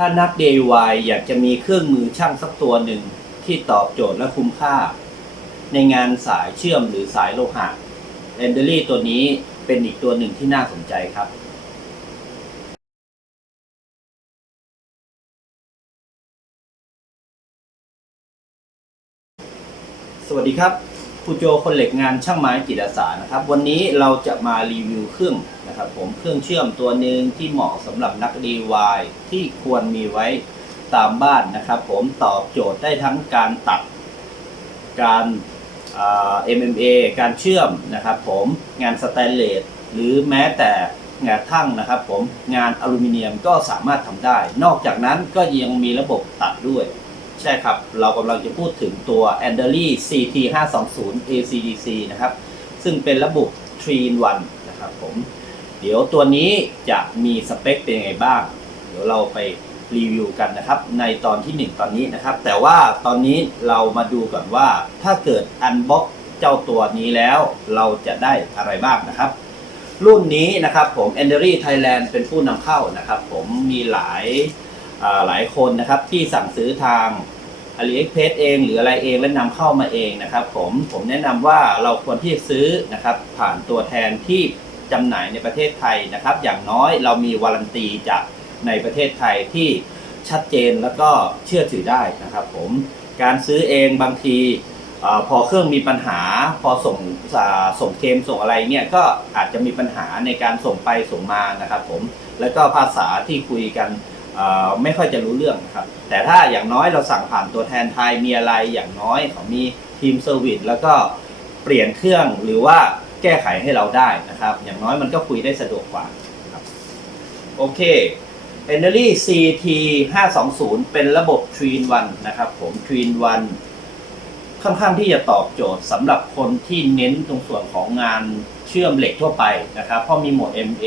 ถ้านัก DIY อยากจะมีเครื่องมือช่างสักตัวหนึ่งที่ตอบโจทย์และคุ้มค่า ในงานสายเชื่อมหรือสายโลหะ e n d e r y ตัวนี้เป็นอีกตัวหนึ่งที่น่าสนใจครับสวัสดีครับครูโจคนเหล็กงานช่างไม้จิตอาสานะครับ วันนี้เราจะมารีวิวเครื่อง นะครับผมเครื่องเชื่อมตัวหนึ่งที่เหมาะสำหรับนัก DIY ที่ควรมีไว้ตามบ้านนะครับ ผมตอบโจทย์ได้ทั้งการตัดการ MMA การเชื่อมนะครับผมงานสแตนเลสหรือแม้แต่งานทั่งนะครับผมงานอลูมิเนียมก็สามารถทำได้ นอกจากนั้นก็ยังมีระบบตัดด้วย ใช่ครับ เรากำลังจะพูดถึงตัว a n d e r y CT 5 2 0 ACDC นะครับ ซึ่งเป็นระบบ 3 in 1นะครับผม ดี๋ยวตัวนี้จะมีสเปคเป็นยังไงบ้าง เดี๋ยวเราไปรีวิวกันนะครับ ในตอนที่ 1 ตอนนี้นะครับ แต่ว่าตอนนี้เรามาดูก่อนว่าถ้าเกิดอันบ็อกเจ้าตัวนี้แล้วเราจะได้อะไรบ้างนะครับ รุ่นนี้นะครับผม a n d e r y Thailand เป็นผู้นำเข้านะครับ ผมมีหลายาหลายคนนะครับที่สั่งซื้อทาง AliExpress เองหรืออะไรเองและนำเข้ามาเองนะครับ ผมผมแนะนำว่าเราควรที่จะซื้อนะครับ ผ่านตัวแทนที่ จำหน่ายในประเทศไทยนะครับ อย่างน้อยเรามีวารันตีจากในประเทศไทยที่ชัดเจนแล้วก็เชื่อถือได้นะครับผมการซื้อเองบางทีอพอเครื่องมีปัญหา พอส่งส่งเคมส่งอะไรเนี่ยก็อาจจะมีปัญหาในการส่งไปส่งมานะครับผมแล้วก็ภาษาที่คุยกันไม่ค่อยจะรู้เรื่องนะครับ แต่ถ้าอย่างน้อยเราสั่งผ่านตัวแทนไทยมีอะไรอย่างน้อยเขามีทีมเซอร์วิสแล้วก็เปลี่ยนเครื่องหรือว่า แก้ไขให้เราได้นะครับ อย่างน้อยมันก็คุยได้สะดวกกว่านะครับโอเค e n e r y CT 520เป็นระบบ3 in 1นะครับผม3 in 1ค่อนข้างที่จะตอบโจทย์สำหรับคนที่เน้นตรงส่วนของงานเชื่อมเหล็กทั่วไปนะครับ เพราะมีโหมด MA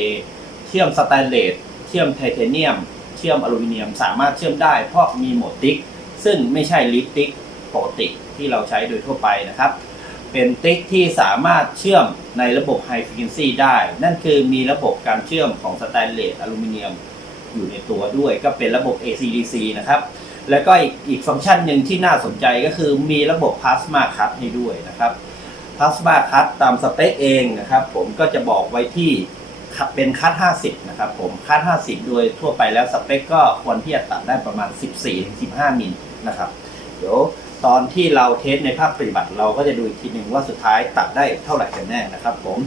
เชื่อมสแตนเลสเชื่อมไทเทเนียม เชื่อมอลูมิเนียม สามารถเชื่อมได้เพราะมีโหมดติ๊กซึ่งไม่ใช่ลิปติ๊กปกติที่เราใช้โดยทั่วไปนะครับ เป็นติ๊กที่สามารถเชื่อมในระบบ High Frequency ได้ นั่นคือมีระบบการเชื่อมของสแตนเลสอลูมิเนียมอยู่ในตัวด้วย ก็เป็นระบบ ACDC นะครับ แล้วก็อีกอีกฟังก์ชันหนึ่งที่น่าสนใจก็คือมีระบบ Plasma Cut ให้ด้วยนะครับ Plasma Cut ตามสเปคเองนะครับ ผมก็จะบอกไว้ที่เป็นคัด50 นะครับผมคัด50 โดยทั่วไปแล้วสเปคก็ควรที่จะตัดได้ประมาณ 14-15 มิลนะครับ เดี๋ยว ตอนที่เราเทสในภาคปฏิบัติ เราก็จะดูอีกทีหนึ่งว่าสุดท้ายตัดได้เท่าไหร่กันแน่นะครับ ผม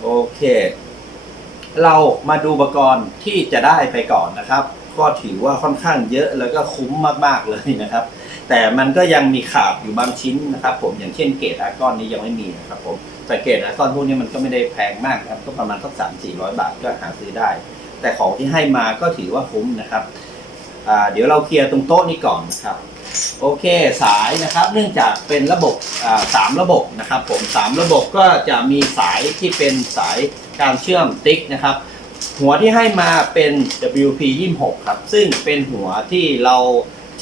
โอเค เรามาดูอุปกรณ์ที่จะได้ไปก่อนนะครับ ก็ถือว่าค่อนข้างเยอะแล้วก็คุ้มมากๆเลยนะครับ แต่มันก็ยังมีขาดอยู่บางชิ้นนะครับ ผมอย่างเช่นเกรดอาร์กอนนี้ยังไม่มีนะครับผมแต่เกรดอาร์กอนพวกนี้มันก็ไม่ได้แพงมากครับ ก็ประมาณสักสามสี่ร้อยบาทก็หาซื้อได้ แต่ของที่ให้มาก็ถือว่าคุ้มนะครับเดี๋ยวเราเคลียร์ตรงโต๊ะนี้ก่อนนะครับ โอเคสายนะครับ เนื่องจากเป็นระบบสามระบบนะครับ ผมสามระบบก็จะมีสายที่เป็นสายการเชื่อมติ๊กนะครับ หัวที่ให้มาเป็น WP 26ครับ ซึ่งเป็นหัวที่เรา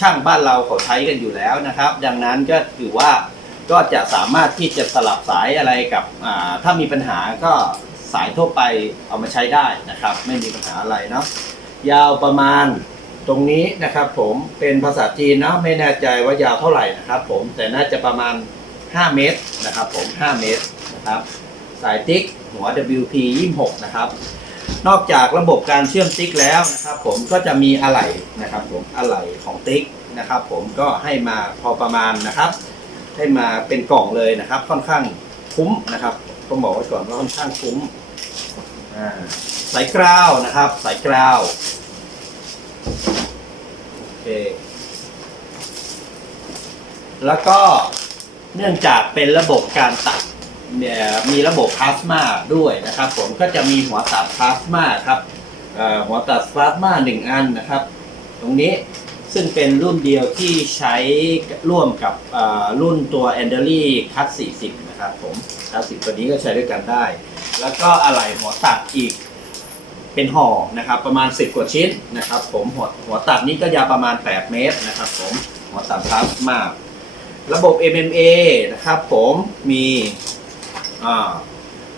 ช่างบ้านเราเขาใช้กันอยู่แล้วนะครับ ดังนั้นก็ถือว่าก็จะสามารถที่จะสลับสายอะไรกับถ้ามีปัญหาก็สายทั่วไปเอามาใช้ได้นะครับ ไม่มีปัญหาอะไรเนาะยาวประมาณ ตรงนี้นะครับผมเป็นภาษาจีนเนาะไม่แน่ใจว่ายาวเท่าไหร่นะครับ ผมแต่น่าจะประมาณ 5 เมตรนะครับ ผม 5 เมตรนะครับ สายติ๊กหัว WP 26นะครับนอกจากระบบการเชื่อมติ๊กแล้วนะครับ ผมก็จะมีอะไหล่นะครับ ผมอะไหล่ของติ๊กนะครับ ผมก็ให้มาพอประมาณนะครับ ให้มาเป็นกล่องเลยนะครับ ค่อนข้างคุ้มนะครับต้องบอกไว้ก่อนว่าค่อนข้างคุ้มสายกราวนะครับ สายกราวโอเค แล้วก็เนื่องจากเป็นระบบการตัดมีระบบพลาสมาด้วยนะครับ ผมก็จะมีหัวตัดพลาสมาครับหัวตัดพลาสมาหนึ่งอันนะครับ ตรงนี้ซึ่งเป็นรุ่นเดียวที่ใช้ร่วมกับรุ่นตัว a n d e r y Cut 40 นะครับผมคัส40ตัวนี้ก็ใช้ด้วยกันได้ แล้วก็อะไหล่หัวตัดอีกเป็นห่อนะครับประมาณ 10 กว่าชิ้นนะครับ ผมหัวหัวตัดนี้ก็ยาวประมาณ 8 เมตรนะครับ ผมหัวตัดพลาสมา ระบบ MMA นะครับผมมี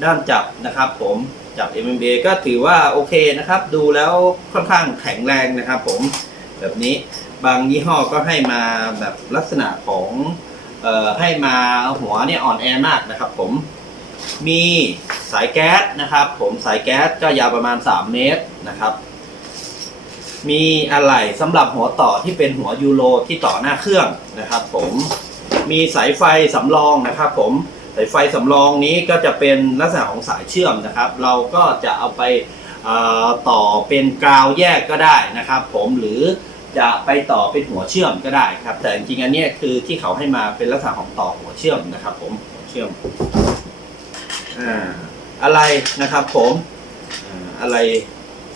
ด้านจับนะครับผมจับ MMA ก็ถือว่าโอเคนะครับ ดูแล้วค่อนข้างแข็งแรงนะครับผมแบบนี้บางยี่ห้อก็ให้มาแบบลักษณะของออให้มาหัวเนี่ยอ่อนแอมากนะครับผมมีสายแก๊สนะครับ ผมสายแก๊สก็ยาวประมาณ 3 เมตรนะครับ มีอะไรสำหรับหัวต่อที่เป็นหัวยูโรที่ต่อหน้าเครื่องนะครับ ผม มีสายไฟสำรองนะครับผมสายไฟสำรองนี้ก็จะเป็นลักษณะของสายเชื่อมนะครับ เราก็จะเอาไปต่อเป็นกราวแยกก็ได้นะครับ ผมหรือจะไปต่อเป็นหัวเชื่อมก็ได้ครับ แต่จริงๆอันนี้คือที่เขาให้มาเป็นลักษณะของต่อหัวเชื่อมนะครับ ผมหัวเชื่อมอ่าอะไรนะครับ ผมอะไร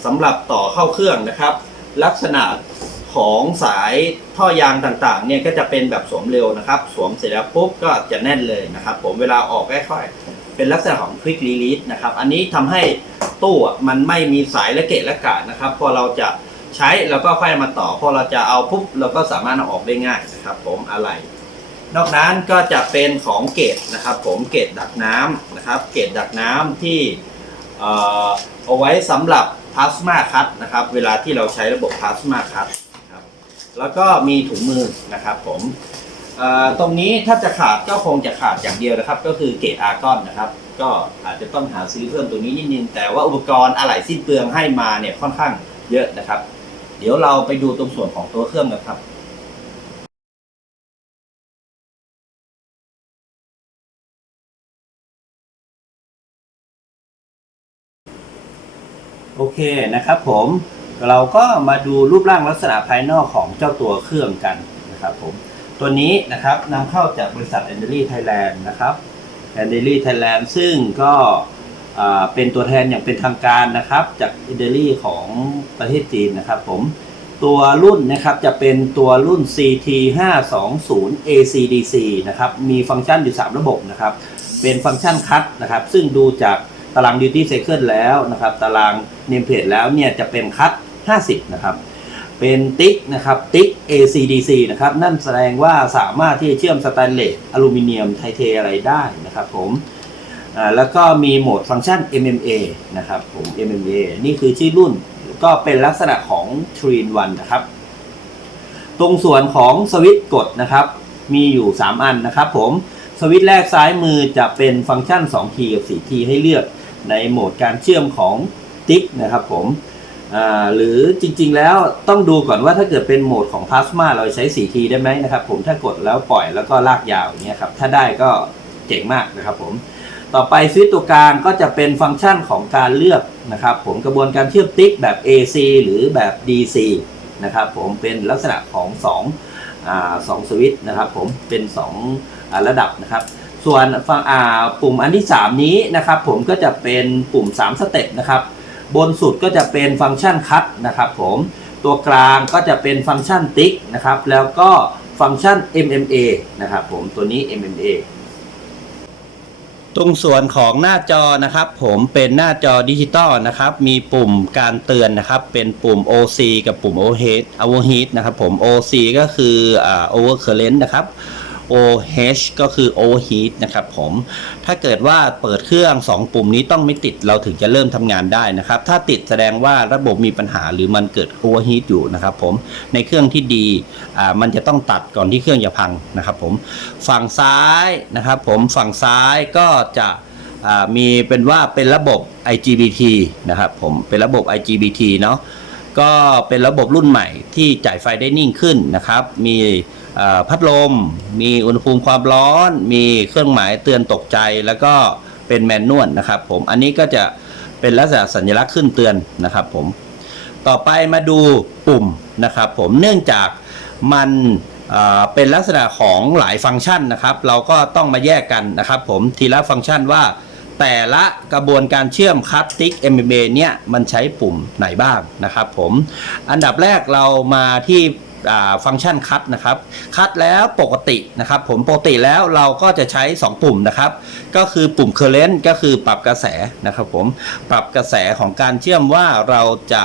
สำหรับต่อเข้าเครื่องนะครับ ลักษณะ ของสายท่อยางต่างๆเนี่ยก็จะเป็นแบบสวมเร็วนะครับ สวมเสร็จแล้วปุ๊บก็จะแน่นเลยนะครับ ผมเวลาออกค่อยๆเป็นลักษณะของ quick release นะครับ อันนี้ทำให้ตู้มันไม่มีสายและเกะและกะนะครับ พอเราจะใช้เราก็ค่อยมาต่อ พอเราจะเอาปุ๊บเราก็สามารถเอาออกได้ง่ายนะครับ ผมอะไร นอกนั้นก็จะเป็นของเกตนะครับ ผมเกตดักน้ำนะครับ เกตดักน้ำที่เอาไว้สำหรับพลาสมาคัตนะครับ เวลาที่เราใช้ระบบพลาสมาคัต แล้วก็มีถุงมือนะครับผมตรงนี้ถ้าจะขาดก็คงจะขาดอย่างเดียวนะครับ ก็คือเกตอาร์กอนนะครับ ก็อาจจะต้องหาซื้อเพิ่มตรงนี้นิดนึง แต่ว่าอุปกรณ์อะไหล่สิ้นเปลืองให้มาเนี่ยค่อนข้างเยอะนะครับ เดี๋ยวเราไปดูตรงส่วนของตัวเครื่องกันครับโอเคนะครับผม เราก็มาดูรูปร่างลักษณะภายนอกของเจ้าตัวเครื่องกันนะครับผมตัวนี้นะครับนำเข้าจากบริษัท a n d e r y Thailand นะครับ a n d e r y Thailand ซึ่งก็เป็นตัวแทนอย่างเป็นทางการนะครับจาก a n d e r y ของประเทศจีนนะครับผมตัวรุ่นนะครับจะเป็นตัวรุ่น CT 520 ACDC นะครับมีฟังก์ชันอยู่ 3 ระบบนะครับเป็นฟังก์ชันคัดนะครับซึ่งดูจากตาราง duty cycle แล้วนะครับ ตาราง name plate แล้วเนี่ยจะเป็นคัด 50 นะครับ เป็นติ๊กนะครับ ติ๊ก ACDC นะครับ นั่นแสดงว่าสามารถที่จะเชื่อมสแตนเลสอลูมิเนียมไทเทอะไรได้นะครับผมแล้วก็มีโหมดฟังก์ชัน MMA นะครับผม MMA นี่คือชื่อรุ่นก็เป็นลักษณะของ3 in 1นะครับ ตรงส่วนของสวิตช์กดนะครับ มีอยู่ 3 อันนะครับผมสวิตช์แรกซ้ายมือจะเป็นฟังก์ชัน2ทีกับ4ทีให้เลือกในโหมดการเชื่อมของติ๊กนะครับผม หรือจริงๆแล้วต้องดูก่อนว่าถ้าเกิดเป็นโหมดของพลาสมาเราใช้4ทีได้ไหมนะครับผมถ้ากดแล้วปล่อยแล้วก็ลากยาวอย่างเงี้ยครับถ้าได้ก็เจ๋งมากนะครับผมต่อไปสวิตตัวกลางก็จะเป็นฟังก์ชันของการเลือกนะครับผมกระบวนการเชื่อมติ๊กแบบ AC หรือแบบ DC นะครับผมเป็นลักษณะของ2อ่าสองสวิตช์นะครับผมเป็น2อ่าระดับนะครับส่วนฝั่งอ่าปุ่มอันที่ 3 นี้นะครับผมก็จะเป็นปุ่ม 3 สเต็ปนะครับ บนสุดก็จะเป็นฟังก์ชันคัตนะครับผมตัวกลางก็จะเป็นฟังก์ชันติ๊กนะครับ แล้วก็ฟังก์ชัน MMA นะครับผมตัวนี้ MMA ตรงส่วนของหน้าจอนะครับ ผมเป็นหน้าจอดิจิตอลนะครับ มีปุ่มการเตือนนะครับ เป็นปุ่ม OC กับปุ่ม Overheat Overheat นะครับผม OC ก็คืออ่า Overcurrent นะครับ OH ก็คือ Overheat นะครับผม ถ้าเกิดว่าเปิดเครื่อง 2 ปุ่มนี้ต้องไม่ติดเราถึงจะเริ่มทำงานได้นะครับ ถ้าติดแสดงว่าระบบมีปัญหาหรือมันเกิด Overheat อยู่นะครับผม ในเครื่องที่ดีอ่ามันจะต้องตัดก่อนที่เครื่องจะพังนะครับผม ฝั่งซ้ายนะครับผม ฝั่งซ้ายก็จะอ่ามีเป็นว่าเป็นระบบ IGBT นะครับผมเป็นระบบ IGBT เนาะก็เป็นระบบรุ่นใหม่ที่จ่ายไฟได้นิ่งขึ้นนะครับ มี พัดลม มีอุณหภูมิความร้อน มีเครื่องหมายเตือนตกใจ แล้วก็เป็นแมนนวลนะครับผม อันนี้ก็จะเป็นลักษณะสัญลักษณ์ขึ้นเตือนนะครับผม ต่อไปมาดูปุ่มนะครับผม เนื่องจากมันเป็นลักษณะของหลายฟังก์ชันนะครับ เราก็ต้องมาแยกกันนะครับผมทีละฟังก์ชันว่าแต่ละกระบวนการเชื่อมคัตติ๊ก MMA เนี่ยมันใช้ปุ่มไหนบ้างนะครับผม อันดับแรกเรามาที่ ฟังก์ชันคัตนะครับ คัดแล้วปกตินะครับ ผมปกติแล้วเราก็จะใช้ 2 ปุ่มนะครับ ก็คือปุ่ม current ก็คือปรับกระแสนะครับผมปรับกระแสของการเชื่อมว่าเราจะ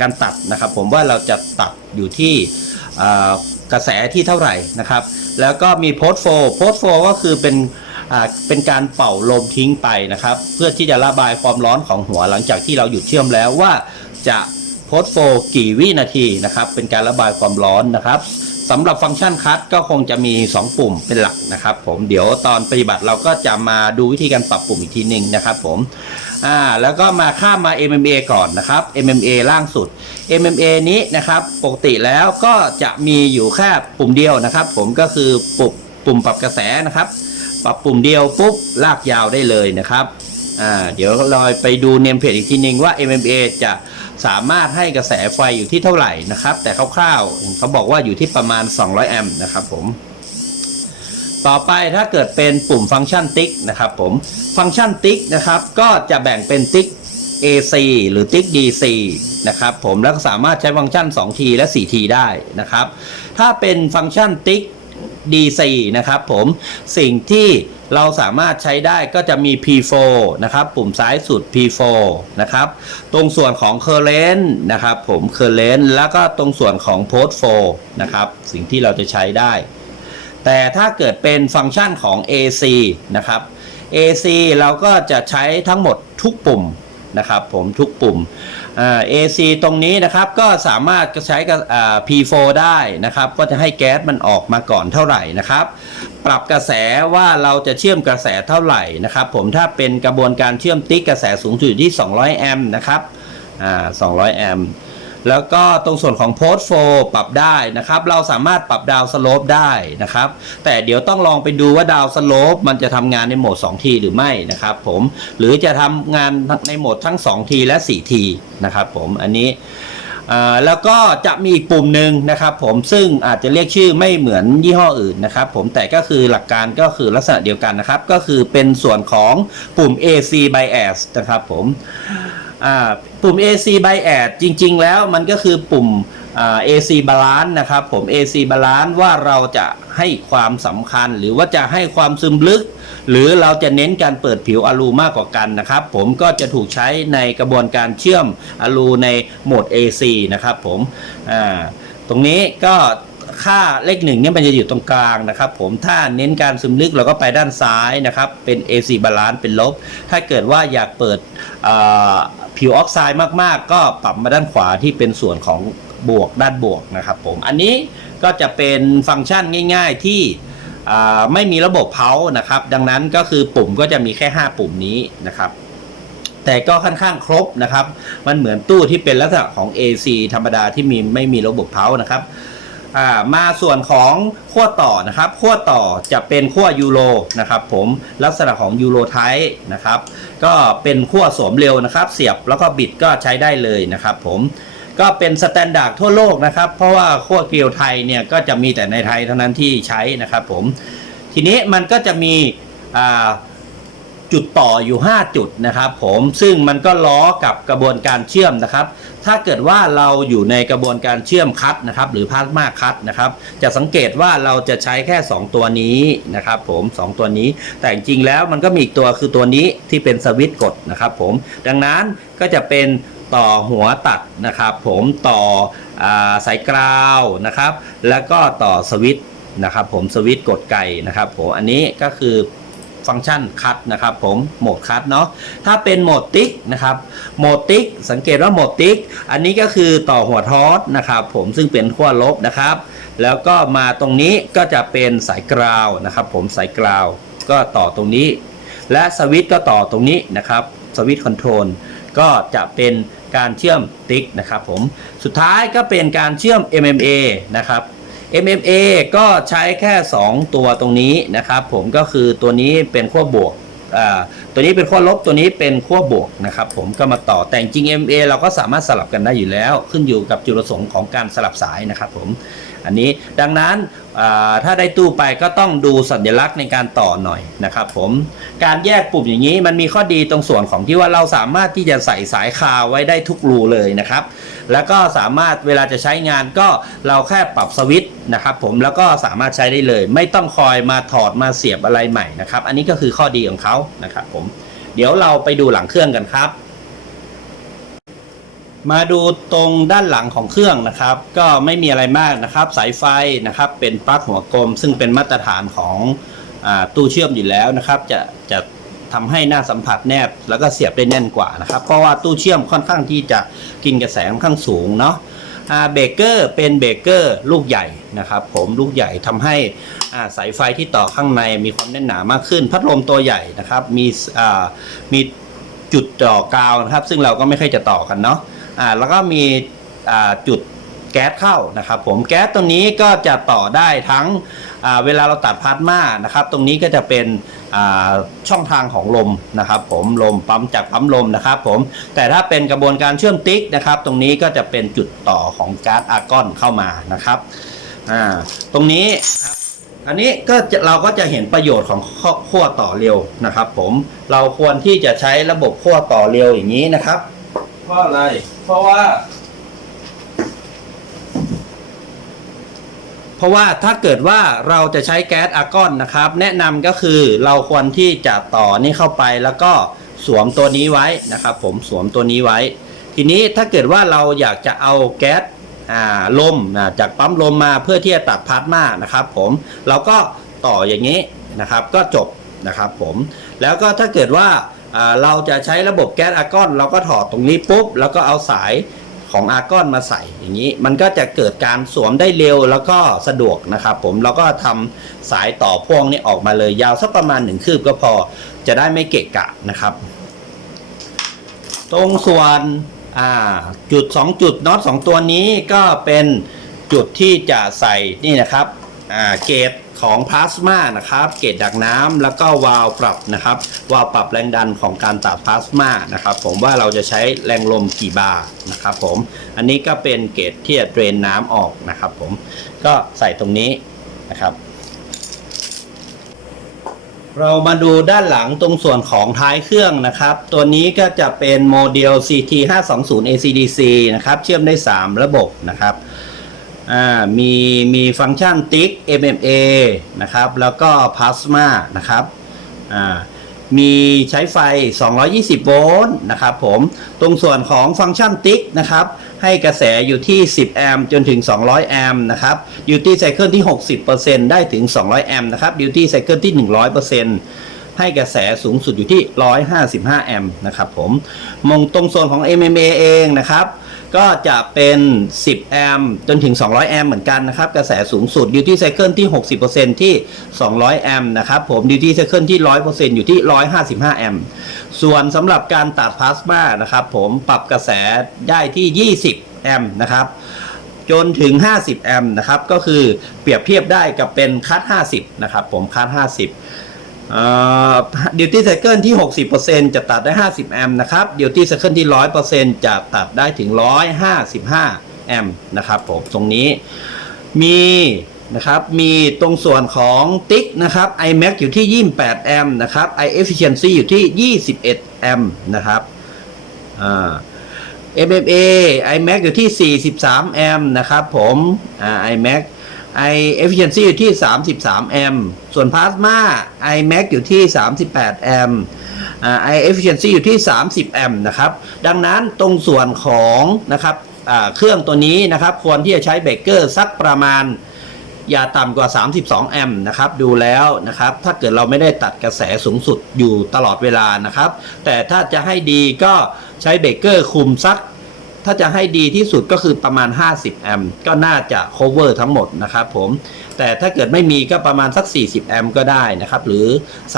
การตัดนะครับ ผมว่าเราจะตัดอยู่ที่กระแสที่เท่าไหร่นะครับ แล้วก็มีโพสโฟโพสโฟก็คือเป็นเป็นการเป่าลมทิ้งไปนะครับ เพื่อที่จะระบายความร้อนของหัวหลังจากที่เราหยุดเชื่อมแล้วว่าจะ โพสโฟกี่วินาทีนะครับ เป็นการระบายความร้อนนะครับสำหรับฟังก์ชันคัดก็คงจะมี 2 ปุ่มเป็นหลักนะครับผมเดี๋ยวตอนปฏิบัติเราก็จะมาดูวิธีการปรับปุ่มอีกทีหนึ่งนะครับผมอ่าแล้วก็มาข้ามมา MMA ก่อนนะครับ MMA ล่างสุด MMA นี้นะครับปกติแล้วก็จะมีอยู่แค่ปุ่มเดียวนะครับ ผมก็คือปุ่มปุ่มปรับกระแสนะครับ ปรับปุ่มเดียวปุ๊บลากยาวได้เลยนะครับอ่าเดี๋ยวเราไปดูเนมเพจอีกทีหนึ่งว่า MMA จะ สามารถให้กระแสไฟอยู่ที่เท่าไหร่นะครับ แต่คร่าวๆเขาบอกว่าอยู่ที่ประมาณ 200 แอมป์นะครับผมต่อไปถ้าเกิดเป็นปุ่มฟังก์ชันติ๊กนะครับผมฟังก์ชันติ๊กนะครับก็จะแบ่งเป็นติ๊ก AC หรือติ๊ก DC นะครับผมแล้วก็สามารถใช้ฟังก์ชัน 2T และ 4T ได้นะครับ ถ้าเป็นฟังก์ชันติ๊ก DC นะครับผมสิ่งที่เราสามารถใช้ได้ก็จะมี P4 นะครับปุ่มซ้ายสุด P4 นะครับตรงส่วนของ Current นะครับผม Current แล้วก็ตรงส่วนของ Post 4 นะครับสิ่งที่เราจะใช้ได้ แต่ถ้าเกิดเป็นฟังก์ชันของ AC นะครับ AC เราก็จะใช้ทั้งหมดทุกปุ่ม นะครับผมทุกปุ่มอ่า AC ตรงนี้นะครับก็สามารถใช้กับ P4 ได้นะครับ ก็จะให้แก๊สมันออกมาก่อนเท่าไหร่นะครับ ปรับกระแสว่าเราจะเชื่อมกระแสเท่าไหร่นะครับ ผมถ้าเป็นกระบวนการเชื่อมติ๊กกระแสสูงสุดอยู่ที่ 200 แอมป์นะครับ200 แอมป์ แล้วก็ตรงส่วนของโพสโฟปรับได้นะครับ เราสามารถปรับดาวสโลปได้นะครับ แต่เดี๋ยวต้องลองไปดูว่าดาวสโลปมันจะทำงานในโหมด 2T หรือไม่นะครับผม หรือจะทำงานในโหมดทั้ง 2T และ 4T นะครับผม อันนี้แล้วก็จะมีอีกปุ่มหนึ่งนะครับผมซึ่งอาจจะเรียกชื่อไม่เหมือนยี่ห้ออื่นนะครับผมแต่ก็คือหลักการก็คือลักษณะเดียวกันนะครับ ก็คือเป็นส่วนของปุ่ม AC bias นะครับผม ปุ่ม AC bias จริง ๆ แล้วมันก็คือปุ่ม AC balance นะครับผม AC balance ว่าเราจะให้ความสำคัญหรือว่าจะให้ความซึมลึก หรือเราจะเน้นการเปิดผิวอะลูมากกว่ากันนะครับ ผมก็จะถูกใช้ในกระบวนการเชื่อมอะลูในโหมด AC นะครับผมตรงนี้ก็ค่าเลขหนึ่งเนี่ยมันจะอยู่ตรงกลางนะครับ ผมถ้าเน้นการซึมลึกเราก็ไปด้านซ้ายนะครับ เป็น AC balance เป็นลบ ถ้าเกิดว่าอยากเปิด ผิวออกไซด์มากๆ ก็ปรับมาด้านขวาที่เป็นส่วนของบวกด้านบวกนะครับผม อันนี้ก็จะเป็นฟังก์ชันง่าย ๆที่ไม่มีระบบเพานะครับ ดังนั้นก็คือปุ่มก็จะมีแค่ 5 ปุ่มนี้นะครับ แต่ก็ค่อนข้างครบนะครับ มันเหมือนตู้ที่เป็นลักษณะของ AC ธรรมดาที่มีไม่มีระบบเพานะครับ อ่ามาส่วนของขั้วต่อนะครับขั้วต่อจะเป็นขั้วยูโรนะครับผมลักษณะของยูโรไทป์นะครับก็เป็นขั้วสวมเร็วนะครับ เสียบแล้วก็บิดก็ใช้ได้เลยนะครับผมก็เป็นสแตนดาร์ดทั่วโลกนะครับ เพราะว่าขั้วเกลียวไทยเนี่ยก็จะมีแต่ในไทยเท่านั้นที่ใช้นะครับผมทีนี้มันก็จะมีอ่า จุดต่ออยู่ 5 จุดนะครับผมซึ่งมันก็ล้อกับกระบวนการเชื่อมนะครับ ถ้าเกิดว่าเราอยู่ในกระบวนการเชื่อมคัดนะครับ หรือพาสมาคัดนะครับ จะสังเกตว่าเราจะใช้แค่ 2 ตัวนี้นะครับ ผม 2 ตัวนี้ แต่จริงๆแล้วมันก็มีอีกตัวคือตัวนี้ที่เป็นสวิตช์กดนะครับ ผม ดังนั้นก็จะเป็นต่อหัวตัดนะครับ ผมต่ออสายกราวนะครับ แล้วก็ต่อสวิตช์นะครับ ผมสวิตช์กดไก่นะครับ ผมอันนี้ก็คือ ฟังก์ชันคัดนะครับผมโหมดคัดเนาะถ้าเป็นโหมดติ๊กนะครับโหมดติ๊กสังเกตว่าโหมดติ๊ก อันนี้ก็คือต่อหัวทอสนะครับผมซึ่งเป็นขั้วลบนะครับ แล้วก็มาตรงนี้ก็จะเป็นสายกราวนะครับผมสายกราวก็ต่อตรงนี้ และสวิตช์ก็ต่อตรงนี้นะครับสวิตช์คอนโทรลก็จะเป็นการเชื่อมติ๊กนะครับผมสุดท้ายก็เป็นการเชื่อม MMA นะครับ MMA ก็ใช้แค่ 2 ตัวตรงนี้นะครับ ผมก็คือตัวนี้เป็นขั้วบวกอ่าตัวนี้เป็นขั้วลบตัวนี้เป็นขั้วบวกนะครับ ผมก็มาต่อแต่จริง MMA เราก็สามารถสลับกันได้อยู่แล้ว ขึ้นอยู่กับจุดประสงค์ของการสลับสายนะครับ ผมอันนี้ดังนั้นอ่าถ้าได้ตู้ไปก็ต้องดูสัญลักษณ์ในการต่อหน่อยนะครับ ผมการแยกปุ่มอย่างนี้มันมีข้อดีตรงส่วนของที่ว่าเราสามารถที่จะใส่สายคาไว้ได้ทุกรูเลยนะครับ แล้วก็สามารถเวลาจะใช้งานก็เราแค่ปรับสวิตช์ นะครับผมแล้วก็สามารถใช้ได้เลย ไม่ต้องคอยมาถอดมาเสียบอะไรใหม่นะครับ อันนี้ก็คือข้อดีของเขานะครับผมเดี๋ยวเราไปดูหลังเครื่องกันครับ มาดูตรงด้านหลังของเครื่องนะครับ ก็ไม่มีอะไรมากนะครับ สายไฟนะครับ เป็นปลั๊กหัวกลม ซึ่งเป็นมาตรฐานของอตู้เชื่อมอยู่แล้วนะครับ จะจะทำให้หน้าสัมผัสแนบแล้วก็เสียบได้แน่นกว่านะครับ เพราะว่าตู้เชื่อมค่อนข้างที่จะกินกระแสค่อนข้างสูงเนาะ เบเกอร์เป็นเบเกอร์ลูกใหญ่นะครับผมลูกใหญ่ทำให้สายไฟที่ต่อข้างในมีความแน่นหนามากขึ้น พัดลมตัวใหญ่นะครับมีมีจุดต่อกาวนะครับซึ่งเราก็ไม่ค่อยจะต่อกันเนาะะแล้วก็มีจุดแก๊สเข้านะครับผมแก๊สตรงนี้ก็จะต่อได้ทั้ง เวลาเราตัดพลาสมานะครับตรงนี้ก็จะเป็นช่องทางของลมนะครับ ผมลมปั๊มจากปั๊มลมนะครับ ผมแต่ถ้าเป็นกระบวนการเชื่อมติ๊กนะครับ ตรงนี้ก็จะเป็นจุดต่อของก๊าซอาร์กอนเข้ามานะครับตรงนี้อันนี้ก็เราก็จะเห็นประโยชน์ของข้อขั้วต่อเร็วนะครับ ผมเราควรที่จะใช้ระบบขั้วต่อเร็วอย่างนี้นะครับเพราะอะไรเพราะว่า เพราะว่าถ้าเกิดว่าเราจะใช้แก๊สอาร์กอนนะครับ แนะนำก็คือเราควรที่จะต่อนี่เข้าไปแล้วก็สวมตัวนี้ไว้นะครับ ผมสวมตัวนี้ไว้ ทีนี้ถ้าเกิดว่าเราอยากจะเอาแก๊สลมจากปั๊มลมมาเพื่อที่จะตัดพลาสมานะครับผมเราก็ต่ออย่างนี้นะครับ ก็จบนะครับผมแล้วก็ถ้าเกิดว่าอ่าเราจะใช้ระบบแก๊สอาร์กอน เราก็ถอดตรงนี้ปุ๊บ แล้วก็เอาสาย ของอาร์กอนมาใส่อย่างนี้ มันก็จะเกิดการสวมได้เร็วแล้วก็สะดวกนะครับผมเราก็ทำสายต่อพ่วงนี่ออกมาเลยยาวสักประมาณหนึ่งคืบก็พอจะได้ไม่เกะกะนะครับ ตรงส่วนจุด 2 จุดน็อตสตัวนี้ก็เป็นจุดที่จะใส่นี่นะครับ เกจของพลาสมานะครับเกจดักน้ำแล้วก็วาล์วปรับนะครับวาล์วปรับแรงดันของการตัดพลาสมานะครับผมว่าเราจะใช้แรงลมกี่บาร์นะครับผมอันนี้ก็เป็นเกจที่จะเดรนน้ำออกนะครับผมก็ใส่ตรงนี้นะครับ เรามาดูด้านหลังตรงส่วนของท้ายเครื่องนะครับ ตัวนี้ก็จะเป็นโมเดล CT 520 ACDC นะครับเชื่อมได้ 3 ระบบนะครับ มีมีฟังก์ชันติ๊ก MMA นะครับ แล้วก็ Plasma นะครับมีใช้ไฟ 220 โวลต์นะครับผม ตรงส่วนของฟังก์ชันติ๊กนะครับ ให้กระแสอยู่ที่ 10 แอมป์จนถึง 200 แอมป์นะครับ Duty Cycle ที่ 60%ได้ถึง 200 แอมป์นะครับ Duty Cycle ที่ 100%ให้กระแสสูงสุดอยู่ที่ 155 แอมป์นะครับผม มองตรงโซนของ MMA เองนะครับ ก็จะเป็น 10 แอมป์จนถึง 200 แอมป์เหมือนกันนะครับ กระแสสูงสุด Duty Cycle ที่ 60%ที่ 200 แอมป์นะครับ ผม Duty Cycle ที่ 100%อยู่ที่ 155 แอมป์ส่วนสำหรับการตัดพลาสมานะครับผมปรับกระแสได้ที่ 20 แอมป์นะครับจนถึง 50 แอมป์นะครับ ก็คือเปรียบเทียบได้กับเป็นคัท50 นะครับผมคัท50 ดิวตี้ไซเคิลที่ 60%จะตัดได้ 50 แอมป์นะครับดิวตี้ไซเคิลที่ 100%จะตัดได้ถึง 155 แอมป์นะครับผมตรงนี้มีนะครับมีตรงส่วนของติ๊กนะครับ iMac อยู่ที่ 28 แอมป์นะครับ i efficiency อยู่ที่ 21 แอมป์นะครับอ่า MMA iMac อยู่ที่ 43 แอมป์นะครับผมอ่า iMac i efficiency อยู่ที่ 33 แอมป์ส่วน Plasma iMac อยู่ที่ 38 แอมป์อ่า i efficiency อยู่ที่ 30 แอมป์นะครับ ดังนั้นตรงส่วนของนะครับเครื่องตัวนี้นะครับควรที่จะใช้เบรกเกอร์สักประมาณอย่าต่ำกว่า 32 แอมป์นะครับ ดูแล้วนะครับ ถ้าเกิดเราไม่ได้ตัดกระแสสูงสุดอยู่ตลอดเวลานะครับ แต่ถ้าจะให้ดีก็ใช้เบรกเกอร์คุมสัก ถ้าจะให้ดีที่สุดก็คือประมาณ 50 แอมป์ก็น่าจะ cover ทั้งหมดนะครับผม แต่ถ้าเกิดไม่มีก็ประมาณสัก 40 แอมป์ก็ได้นะครับ หรือ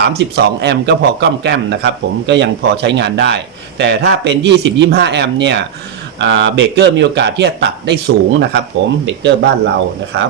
32 แอมป์ก็พอก้อมแก้มนะครับผมก็ยังพอใช้งานได้ แต่ถ้าเป็น 20-25 แอมป์เนี่ยเบรกเกอร์มีโอกาสที่จะตัดได้สูงนะครับผมเบรกเกอร์บ้านเรานะครับ